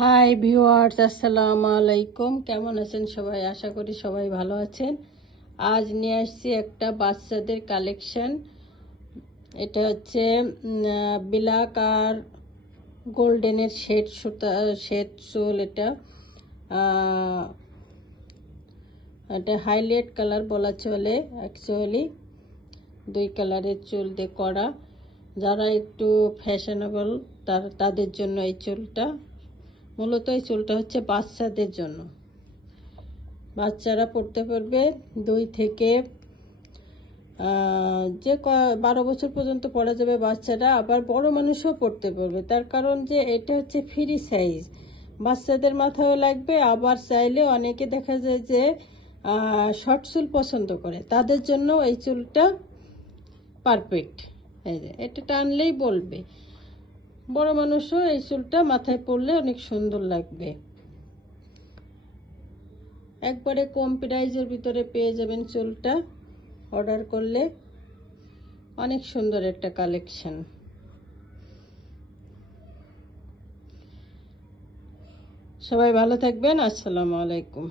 Hi viewers, আসসালামু আলাইকুম। কেমন আছেন সবাই? আশা করি সবাই ভালো আছেন। আজ নিয়ে আসছি একটা বাচ্চাদের কালেকশন। এটা হচ্ছে ব্ল্যাক আর গোল্ডেনের শেড সুতা, শেড চুল। এটা হাইলাইট কালার বলা চলে। অ্যাকচুয়ালি দুই কালারের চুল দিয়ে করা। যারা একটু ফ্যাশনেবল তাদের জন্য এই চুলটা। মূলত এই চুলটা হচ্ছে বাচ্চাদের জন্য। বাচ্চারা পড়তে পারবে 2 থেকে 12 বছর পর্যন্ত পড়া যাবে বাচ্চারা, আবার বড় মানুষও পড়তে পারবে। তার কারণ যে এটা হচ্ছে ফ্রি সাইজ, বাচ্চাদের মাথায়ও লাগবে। আবার চাইলে অনেকে দেখা যায় যে শর্ট চুল পছন্দ করে, তাদের জন্য এই চুলটা পারফেক্ট। এই যে এটা টানলেই বলবে। বড় মানুষও এই চুলটা মাথায় পরলে অনেক সুন্দর লাগবে। একবারে কম প্রাইজের ভিতরে পেয়ে যাবেন চুলটা অর্ডার করলে। অনেক সুন্দর একটা কালেকশন। সবাই ভালো থাকবেন। আসসালামু আলাইকুম।